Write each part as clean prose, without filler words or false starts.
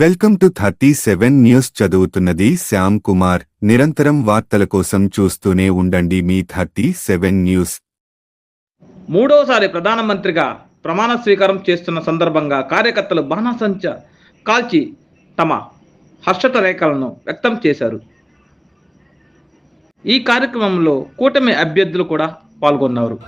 Welcome to 37 news. చదువుతున్నది శ్యామ్ కుమార్. నిరంతరం వార్తల కోసం చూస్తూనే ఉండండి మీ 37 న్యూస్. మూడోసారి ప్రధానమంత్రిగా ప్రమాణ స్వీకారం చేస్తున్న సందర్భంగా కార్యకర్తలు బాణాసంచ కాల్చి తమ హర్షత రేఖలను వ్యక్తం చేశారు. ఈ కార్యక్రమంలో కూటమి అభ్యర్థులు కూడా పాల్గొన్నారు.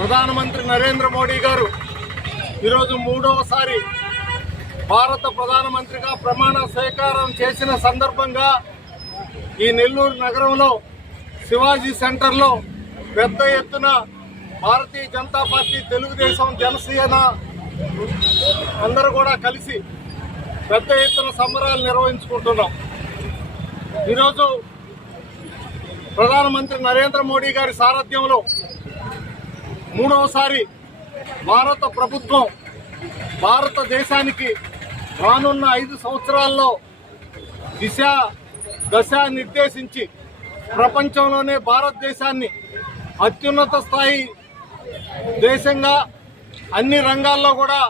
ప్రధానమంత్రి నరేంద్ర మోడీ గారు ఈరోజు మూడవసారి భారత ప్రధానమంత్రిగా ప్రమాణ స్వీకారం చేసిన సందర్భంగా ఈ నెల్లూరు నగరంలో శివాజీ సెంటర్లో పెద్ద ఎత్తున భారతీయ జనతా పార్టీ, తెలుగుదేశం, జనసేన అందరూ కూడా కలిసి పెద్ద ఎత్తున సంబరాలు నిర్వహించుకుంటున్నాం. ఈరోజు ప్రధానమంత్రి నరేంద్ర మోడీ గారి సారథ్యంలో మూడవసారి భారత ప్రభుత్వం భారతదేశానికి రానున్న 5 సంవత్సరాల్లో దశ నిర్దేశించి ప్రపంచంలోనే భారతదేశాన్ని అత్యున్నత స్థాయి దేశంగా, అన్ని రంగాల్లో కూడా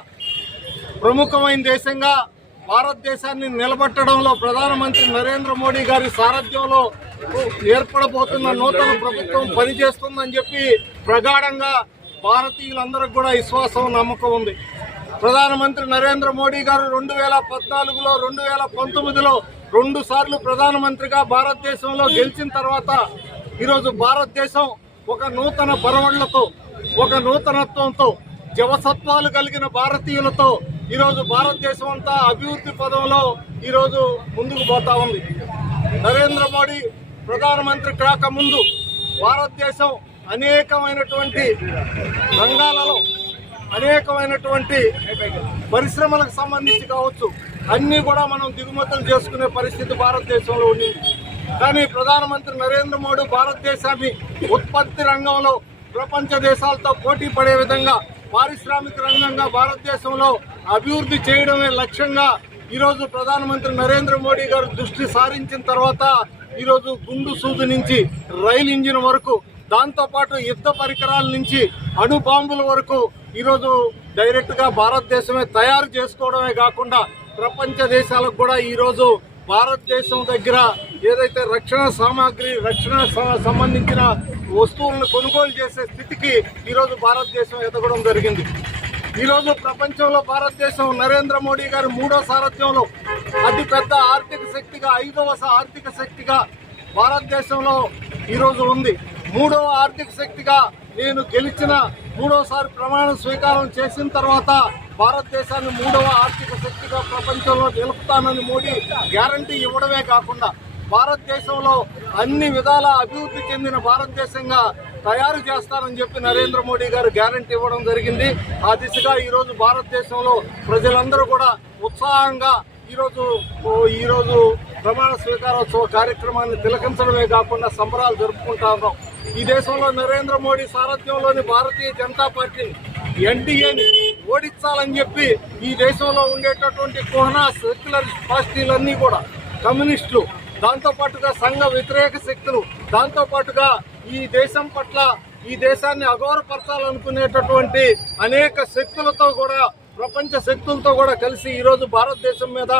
ప్రముఖమైన దేశంగా భారతదేశాన్ని నిలబెట్టడంలో ప్రధానమంత్రి నరేంద్ర మోడీ గారి సారథ్యంలో ఏర్పడబోతున్న నూతన ప్రభుత్వం పనిచేస్తుందని చెప్పి ప్రగాఢంగా భారతీయులందరికీ కూడా విశ్వాసం, నమ్మకం ఉంది. ప్రధానమంత్రి నరేంద్ర మోడీ గారు 2014లో, 2019లో 2 సార్లు ప్రధానమంత్రిగా భారతదేశంలో గెలిచిన తర్వాత ఈరోజు భారతదేశం ఒక నూతన బరవళ్లతో, ఒక నూతనత్వంతో, జవసత్వాలు కలిగిన భారతీయులతో ఈరోజు భారతదేశం అంతా అభివృద్ధి పదంలో ఈరోజు ముందుకు పోతా ఉంది. నరేంద్ర మోడీ ప్రధానమంత్రి కాకముందు భారతదేశం అనేకమైనటువంటి రంగాలలో, అనేకమైనటువంటి పరిశ్రమలకు సంబంధించి కావచ్చు, అన్నీ కూడా మనం దిగుమతులు చేసుకునే పరిస్థితి భారతదేశంలో ఉండింది. కానీ ప్రధానమంత్రి నరేంద్ర మోడీ భారతదేశాన్ని ఉత్పత్తి రంగంలో ప్రపంచ దేశాలతో పోటీ పడే విధంగా పారిశ్రామిక రంగంగా భారతదేశంలో అభివృద్ధి చేయడమే లక్ష్యంగా ఈరోజు ప్రధానమంత్రి నరేంద్ర మోడీ గారు దృష్టి సారించిన తర్వాత ఈరోజు గుండు సూదు నుంచి రైలు ఇంజిన్ వరకు, దాంతోపాటు యుద్ధ పరికరాల నుంచి అణు బాంబుల వరకు ఈరోజు డైరెక్ట్గా భారతదేశమే తయారు చేసుకోవడమే కాకుండా ప్రపంచ దేశాలకు కూడా ఈరోజు భారతదేశం దగ్గర ఏదైతే రక్షణ సామాగ్రి, రక్షణ సంబంధించిన వస్తువులను కొనుగోలు చేసే స్థితికి ఈరోజు భారతదేశం ఎదగడం జరిగింది. ఈరోజు ప్రపంచంలో భారతదేశం నరేంద్ర మోడీ గారి 3వ సారథ్యంలో అతిపెద్ద ఆర్థిక శక్తిగా, 5వ ఆర్థిక శక్తిగా భారతదేశంలో ఈరోజు ఉంది. 3వ ఆర్థిక శక్తిగా నేను గెలిచిన 3వసారి ప్రమాణ స్వీకారం చేసిన తర్వాత భారతదేశాన్ని 3వ ఆర్థిక శక్తిగా ప్రపంచంలో నిలుపుతానని మోడీ గ్యారంటీ ఇవ్వడమే కాకుండా భారతదేశంలో అన్ని విధాల అభివృద్ధి చెందిన భారతదేశంగా తయారు చేస్తానని చెప్పి నరేంద్ర మోడీ గారు గ్యారంటీ ఇవ్వడం జరిగింది. ఆ దిశగా ఈరోజు భారతదేశంలో ప్రజలందరూ కూడా ఉత్సాహంగా ఈరోజు ప్రమాణ స్వీకారోత్సవ కార్యక్రమాన్ని తిలకించడమే కాకుండా సంబరాలు జరుపుకుంటా ఉన్నాం. ఈ దేశంలో నరేంద్ర మోడీ సారథ్యంలోని భారతీయ జనతా పార్టీని, ఎన్డీఏని ఓడించాలని చెప్పి ఈ దేశంలో ఉండేటటువంటి కోహనా సెక్యులర్ పార్టీలన్నీ కూడా, కమ్యూనిస్టులు, దాంతోపాటుగా సంఘ వ్యతిరేక శక్తులు, దాంతోపాటుగా ఈ దేశం పట్ల, ఈ దేశాన్ని అగౌరవపరచాలనుకునేటటువంటి అనేక శక్తులతో కూడా, ప్రపంచ శక్తులతో కూడా కలిసి ఈరోజు భారతదేశం మీద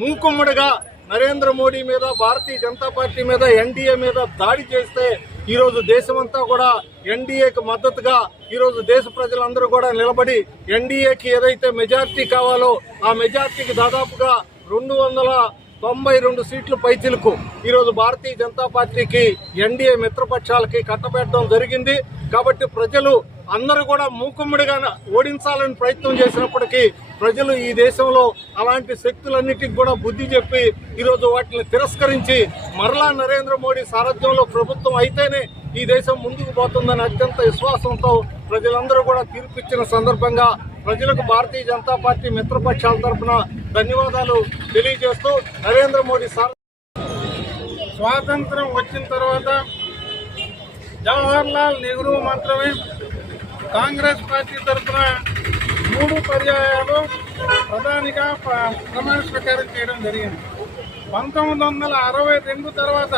మూకుమ్మడిగా నరేంద్ర మోడీ మీద, భారతీయ జనతా పార్టీ మీద, ఎన్డీఏ మీద దాడి చేస్తే ఈరోజు దేశమంతా కూడా ఎన్డీఏకి మద్దతుగా ఈరోజు దేశ ప్రజలందరూ కూడా నిలబడి ఎన్డీఏకి ఏదైతే మెజార్టీ కావాలో ఆ మెజార్టీకి దాదాపుగా 292 సీట్లు పైచిలకు ఈరోజు భారతీయ జనతా పార్టీకి, ఎన్డీఏ మిత్రపక్షాలకి కట్టబెట్టడం జరిగింది. కాబట్టి ప్రజలు అందరూ కూడా మూకుమ్మడిగా ఓడించాలని ప్రయత్నం చేసినప్పటికీ ప్రజలు ఈ దేశంలో అలాంటి శక్తులన్నిటికీ కూడా బుద్ధి చెప్పి ఈరోజు వాటిని తిరస్కరించి మరలా నరేంద్ర మోడీ సారథ్యంలో ప్రభుత్వం అయితేనే ఈ దేశం ముందుకు పోతుందని అత్యంత విశ్వాసంతో ప్రజలందరూ కూడా తీర్పిచ్చిన సందర్భంగా ప్రజలకు భారతీయ జనతా పార్టీ మిత్రపక్షాల తరఫున ధన్యవాదాలు తెలియజేస్తూ నరేంద్ర మోడీ స్వాతంత్రం వచ్చిన తర్వాత జవహర్లాల్ నెహ్రూ మాత్రమే కాంగ్రెస్ పార్టీ తరఫున 3 పర్యాయాలు ప్రధానిగా ప్రమాణ స్వీకారం చేయడం జరిగింది. 1962 తర్వాత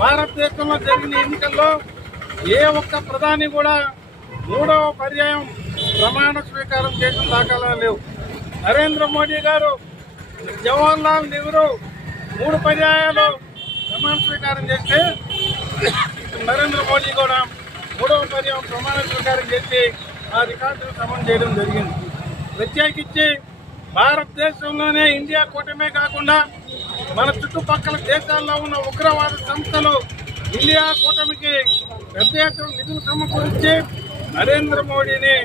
భారతదేశంలో జరిగిన ఎన్నికల్లో ఏ ఒక్క ప్రధాని కూడా 3వ పర్యాయం ప్రమాణ స్వీకారం చేసిన దాఖలాలు లేవు. నరేంద్ర మోడీ గారు, జవహర్లాల్ నెహ్రూ 3 పర్యాయాలు ప్రమాణ స్వీకారం చేస్తే నరేంద్ర మోడీ కూడా 3వ పర్యాయం ప్రమాణ స్వీకారం చేసి ఆ రికార్డును సమం చేయడం జరిగింది. ప్రత్యేకించి భారతదేశంలోనే ఇండియా కూటమే కాకుండా మన చుట్టుపక్కల దేశాల్లో ఉన్న ఉగ్రవాద సంస్థలు ఇండియా కూటమికి పెద్ద ఎత్తున నిధులు సమకూర్చి నరేంద్ర మోడీని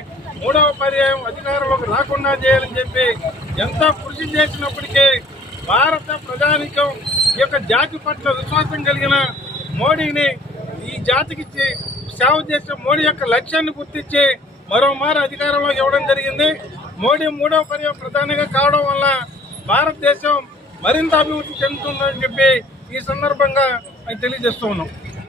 3వ పర్యాయం అధికారంలోకి రాకుండా చేయాలని చెప్పి ఎంతో కృషి చేసినప్పటికీ భారత ప్రజానీకం ఈ యొక్క జాతి పట్ల విశ్వాసం కలిగిన మోడీని, ఈ జాతికి సేవ చేసే మోడీ యొక్క లక్ష్యాన్ని గుర్తించి మరోమారు అధికారంలో ఇవ్వడం జరిగింది. మోడీ 3వ పర్యాయం ప్రధానిగా కావడం వల్ల భారతదేశం మరింత అభివృద్ధి చెందుతుందని చెప్పి ఈ సందర్భంగా తెలియజేస్తూ ఉన్నాం.